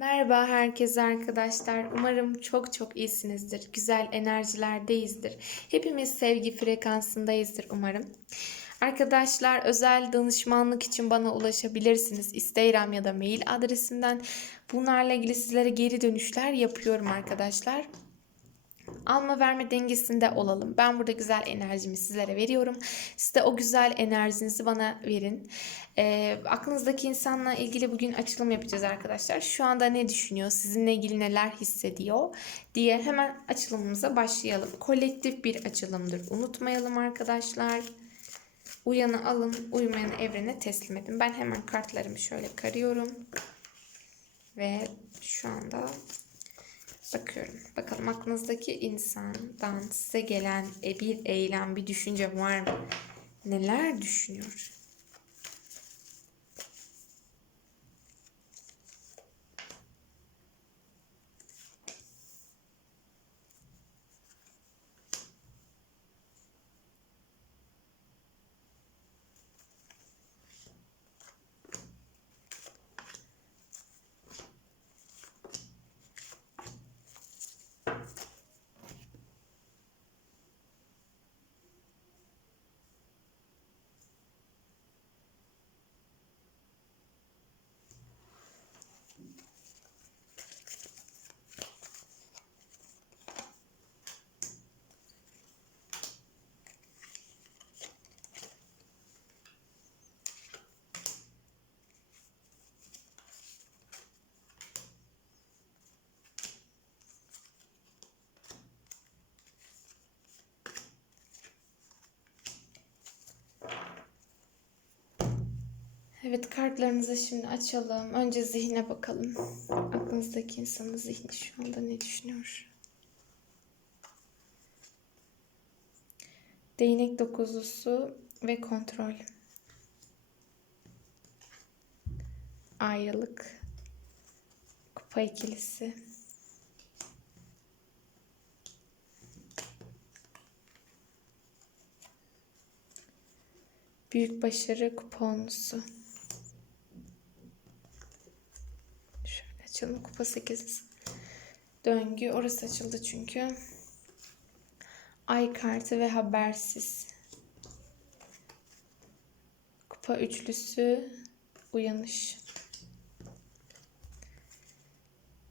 Merhaba herkese arkadaşlar. Umarım çok çok iyisinizdir. Güzel enerjilerdeyizdir. Hepimiz sevgi frekansındayızdır umarım. Arkadaşlar özel danışmanlık için bana ulaşabilirsiniz. Instagram ya da mail adresimden. Bunlarla ilgili sizlere geri dönüşler yapıyorum arkadaşlar. Alma verme dengesinde olalım. Ben burada güzel enerjimi sizlere veriyorum. Siz de o güzel enerjinizi bana verin. Ee, aklınızdaki insanla ilgili bugün açılım yapacağız arkadaşlar. Şu anda ne düşünüyor, sizinle ilgili neler hissediyor diye hemen açılımımıza başlayalım. Kolektif bir açılımdır. Unutmayalım arkadaşlar. Uyanı alın, uyumayanı evrene teslim edin. Ben hemen kartlarımı şöyle karıyorum. Ve şu anda Bakıyorum. Bakalım aklınızdaki insandan size gelen e, bir eylem, bir düşünce var mı? Neler düşünüyor? Evet kartlarınızı şimdi açalım. Önce zihne bakalım. Aklınızdaki insanın zihni şu anda ne düşünüyor? Değnek dokuzlusu ve kontrol. Ayrılık. Kupa ikilisi. Büyük başarı kuponlusu. Açalım. Kupa 8. Döngü. Orası açıldı çünkü. Ay kartı ve habersiz. Kupa üçlüsü. Uyanış.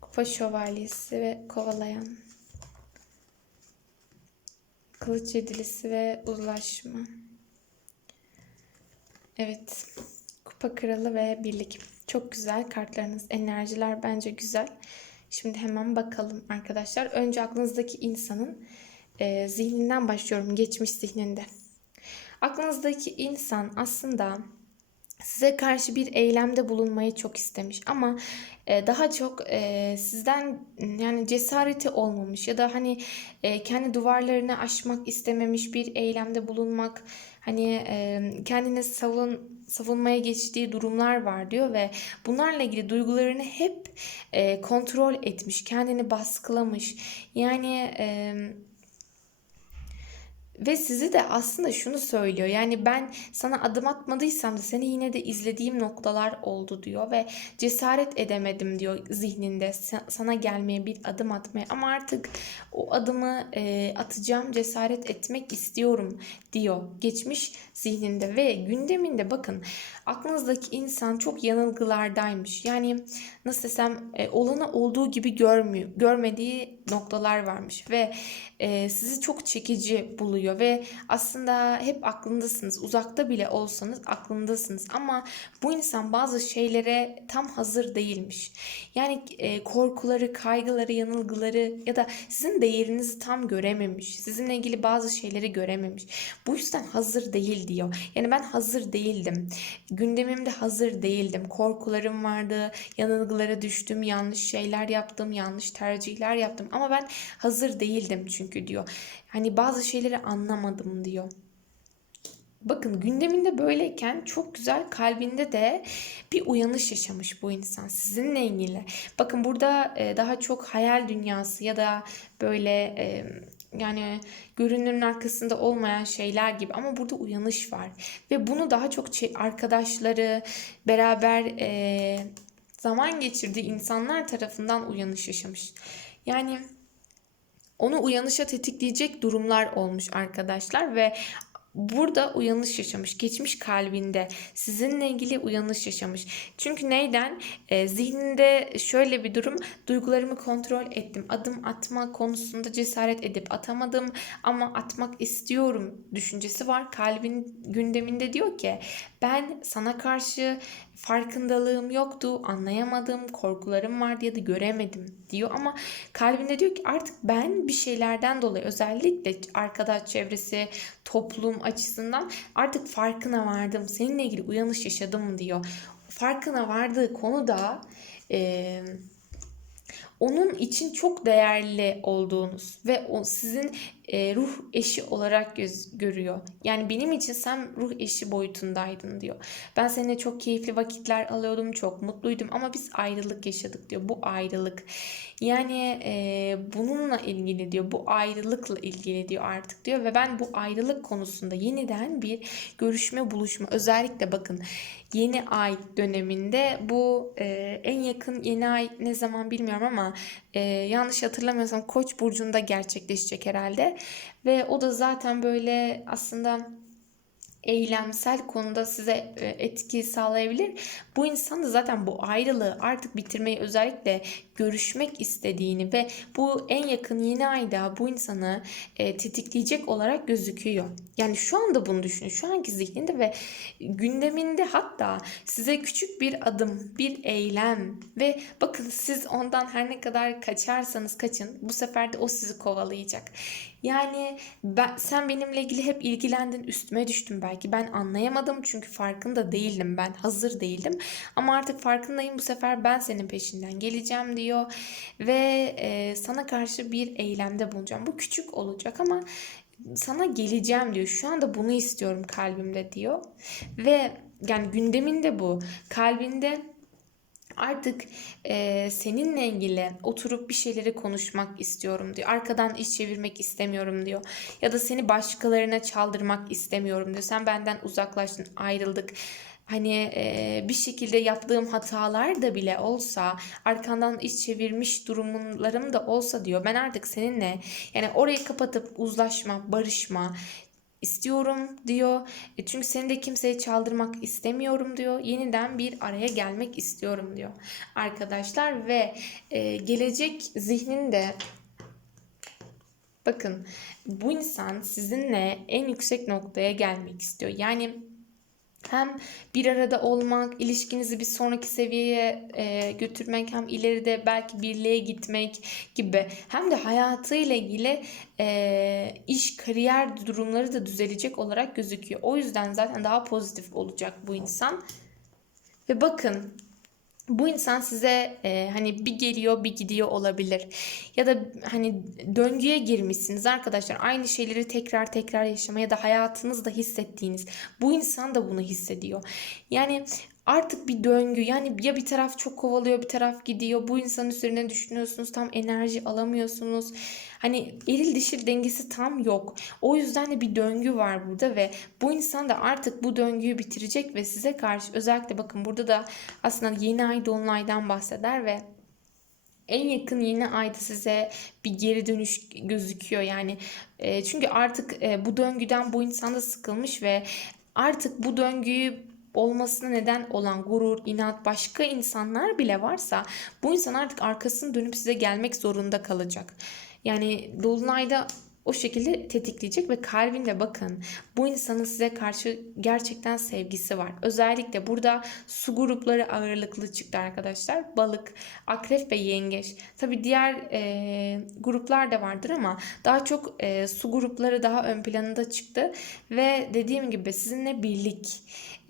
Kupa şövalyesi ve kovalayan. Kılıç yedilisi ve uzlaşma. Evet. Kupa kralı ve birlik. Çok güzel kartlarınız. Enerjiler bence güzel. Şimdi hemen bakalım arkadaşlar. Önce aklınızdaki insanın e, zihninden başlıyorum. Geçmiş zihninde. Aklınızdaki insan aslında size karşı bir eylemde bulunmayı çok istemiş ama e, daha çok e, sizden yani cesareti olmamış ya da hani e, kendi duvarlarını aşmak istememiş bir eylemde bulunmak hani e, kendini savun savunmaya geçtiği durumlar var diyor ve bunlarla ilgili duygularını hep e, kontrol etmiş, kendini baskılamış. Yani e, ve sizi de aslında şunu söylüyor. Yani ben sana adım atmadıysam da seni yine de izlediğim noktalar oldu diyor ve cesaret edemedim diyor zihninde sana gelmeye bir adım atmaya ama artık o adımı e, atacağım cesaret etmek istiyorum diyor geçmiş zihninde ve gündeminde bakın aklınızdaki insan çok yanılgılardaymış. Yani nasıl desem e, olanı olduğu gibi görmüyor, görmediği noktalar varmış ve e, sizi çok çekici buluyor ve aslında hep aklındasınız. Uzakta bile olsanız aklındasınız ama bu insan bazı şeylere tam hazır değilmiş. Yani e, korkuları, kaygıları, yanılgıları ya da sizin değerinizi tam görememiş. Sizinle ilgili bazı şeyleri görememiş. Bu yüzden hazır değil diyor. Yani ben hazır değildim. Gündemimde hazır değildim. Korkularım vardı, yanılgılara düştüm, yanlış şeyler yaptım, yanlış tercihler yaptım ama ben hazır değildim çünkü diyor. Hani bazı şeyleri anlamadım diyor. Bakın gündeminde böyleyken çok güzel kalbinde de bir uyanış yaşamış bu insan sizinle ilgili. Bakın burada e, daha çok hayal dünyası ya da böyle e, yani görünürün arkasında olmayan şeyler gibi ama burada uyanış var ve bunu daha çok arkadaşları beraber e, zaman geçirdiği insanlar tarafından uyanış yaşamış. Yani onu uyanışa tetikleyecek durumlar olmuş arkadaşlar ve burada uyanış yaşamış. Geçmiş kalbinde sizinle ilgili uyanış yaşamış. Çünkü neyden? E, zihninde şöyle bir durum. Duygularımı kontrol ettim. Adım atma konusunda cesaret edip atamadım ama atmak istiyorum düşüncesi var. Kalbin gündeminde diyor ki ben sana karşı farkındalığım yoktu, anlayamadım, korkularım vardı ya da göremedim diyor ama kalbinde diyor ki artık ben bir şeylerden dolayı özellikle arkadaş çevresi, toplum açısından artık farkına vardım. Seninle ilgili uyanış yaşadım diyor. Farkına vardığı konuda eee onun için çok değerli olduğunuz ve o sizin e, ruh eşi olarak göz, görüyor. Yani benim için sen ruh eşi boyutundaydın diyor. Ben seninle çok keyifli vakitler alıyordum, çok mutluydum ama biz ayrılık yaşadık diyor. Bu ayrılık. Yani e, bununla ilgili diyor, bu ayrılıkla ilgili diyor artık diyor ve ben bu ayrılık konusunda yeniden bir görüşme, buluşma özellikle bakın yeni ay döneminde bu e, en yakın yeni ay ne zaman bilmiyorum ama e, yanlış hatırlamıyorsam Koç burcunda gerçekleşecek herhalde. Ve o da zaten böyle aslında eylemsel konuda size e, etki sağlayabilir. Bu insan da zaten bu ayrılığı artık bitirmeyi özellikle görüşmek istediğini ve bu en yakın yeni ayda bu insanı e, tetikleyecek olarak gözüküyor. Yani şu anda bunu düşünün. Şu anki zihninde ve gündeminde hatta size küçük bir adım, bir eylem ve bakın siz ondan her ne kadar kaçarsanız kaçın bu sefer de o sizi kovalayacak. Yani ben, sen benimle ilgili hep ilgilendin, üstüme düştün belki. Ben anlayamadım çünkü farkında değildim ben, hazır değildim. Ama artık farkındayım bu sefer ben senin peşinden geleceğim diyor. Ve e, sana karşı bir eylemde bulunacağım. Bu küçük olacak ama sana geleceğim diyor. Şu anda bunu istiyorum kalbimde diyor. Ve yani gündeminde bu. Kalbinde artık e, seninle ilgili oturup bir şeyleri konuşmak istiyorum diyor. Arkadan iş çevirmek istemiyorum diyor. Ya da seni başkalarına çaldırmak istemiyorum diyor. Sen benden uzaklaştın, ayrıldık. Hani e, bir şekilde yaptığım hatalar da bile olsa arkandan iş çevirmiş durumlarım da olsa diyor. Ben artık seninle yani orayı kapatıp uzlaşma, barışma, istiyorum diyor. E çünkü seni de kimseye çaldırmak istemiyorum diyor. Yeniden bir araya gelmek istiyorum diyor. Arkadaşlar ve e, gelecek zihninde bakın bu insan sizinle en yüksek noktaya gelmek istiyor. Yani hem bir arada olmak, ilişkinizi bir sonraki seviyeye e, götürmek, hem ileride belki birliğe gitmek gibi hem de hayatıyla ilgili e, iş, kariyer durumları da düzelecek olarak gözüküyor. O yüzden zaten daha pozitif olacak bu insan. Ve bakın bu insan size e, hani bir geliyor bir gidiyor olabilir. Ya da hani döngüye girmişsiniz arkadaşlar. Aynı şeyleri tekrar tekrar yaşamaya ya da hayatınızda hissettiğiniz. Bu insan da bunu hissediyor. Yani artık bir döngü yani ya bir taraf çok kovalıyor bir taraf gidiyor. Bu insanın üzerine düşünüyorsunuz tam enerji alamıyorsunuz. Hani eril dişil dengesi tam yok. O yüzden de bir döngü var burada ve bu insan da artık bu döngüyü bitirecek ve size karşı özellikle bakın burada da aslında yeni ay dolunaydan bahseder ve en yakın yeni ayda size bir geri dönüş gözüküyor yani e, çünkü artık e, bu döngüden bu insan da sıkılmış ve artık bu döngüyü olmasına neden olan gurur, inat, başka insanlar bile varsa bu insan artık arkasını dönüp size gelmek zorunda kalacak. Yani Dolunay'da o şekilde tetikleyecek ve kalbinde bakın bu insanın size karşı gerçekten sevgisi var. Özellikle burada su grupları ağırlıklı çıktı arkadaşlar. Balık, akrep ve yengeç. Tabi diğer e, gruplar da vardır ama daha çok e, su grupları daha ön planında çıktı. Ve dediğim gibi sizinle birlik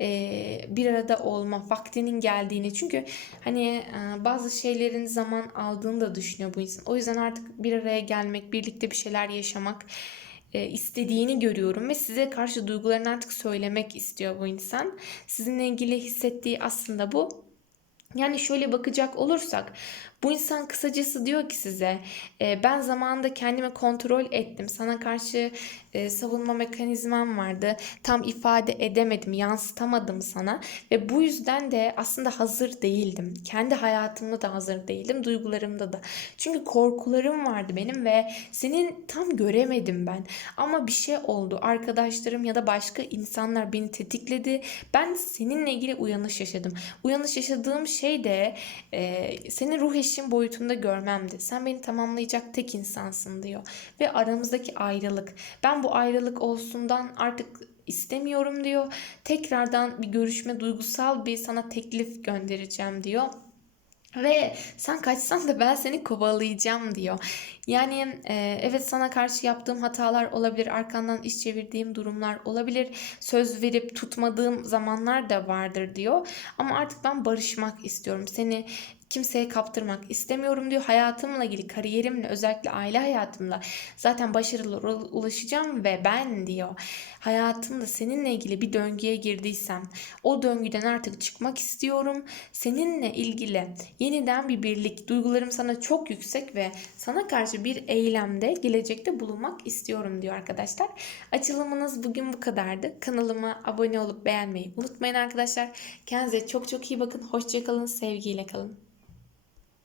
e, bir arada olma, vaktinin geldiğini. Çünkü hani e, bazı şeylerin zaman aldığını da düşünüyor bu insan. O yüzden artık bir araya gelmek, birlikte bir şeyler yaşamak e, istediğini görüyorum ve size karşı duygularını artık söylemek istiyor bu insan. Sizinle ilgili hissettiği aslında bu. Yani şöyle bakacak olursak bu insan kısacası diyor ki size e, ben zamanında kendimi kontrol ettim. Sana karşı e, savunma mekanizmam vardı. Tam ifade edemedim, yansıtamadım sana ve bu yüzden de aslında hazır değildim. Kendi hayatımda da hazır değildim, duygularımda da. Çünkü korkularım vardı benim ve senin tam göremedim ben. Ama bir şey oldu. Arkadaşlarım ya da başka insanlar beni tetikledi. Ben seninle ilgili uyanış yaşadım. Uyanış yaşadığım şey de e, seni ruh eşin boyutunda görmemdi. Sen beni tamamlayacak tek insansın diyor. Ve aramızdaki ayrılık. Ben bu ayrılık olsundan artık istemiyorum diyor. Tekrardan bir görüşme, duygusal bir sana teklif göndereceğim diyor. Ve sen kaçsan da ben seni kovalayacağım diyor. Yani e, evet sana karşı yaptığım hatalar olabilir, arkandan iş çevirdiğim durumlar olabilir, söz verip tutmadığım zamanlar da vardır diyor. Ama artık ben barışmak istiyorum. Seni kimseye kaptırmak istemiyorum diyor. Hayatımla ilgili, kariyerimle, özellikle aile hayatımla zaten başarılı ulaşacağım ve ben diyor hayatımda seninle ilgili bir döngüye girdiysem o döngüden artık çıkmak istiyorum. Seninle ilgili yeniden bir birlik, duygularım sana çok yüksek ve sana karşı bir eylemde gelecekte bulunmak istiyorum diyor arkadaşlar. Açılımınız bugün bu kadardı. Kanalıma abone olup beğenmeyi unutmayın arkadaşlar. Kendinize çok çok iyi bakın. Hoşçakalın, sevgiyle kalın.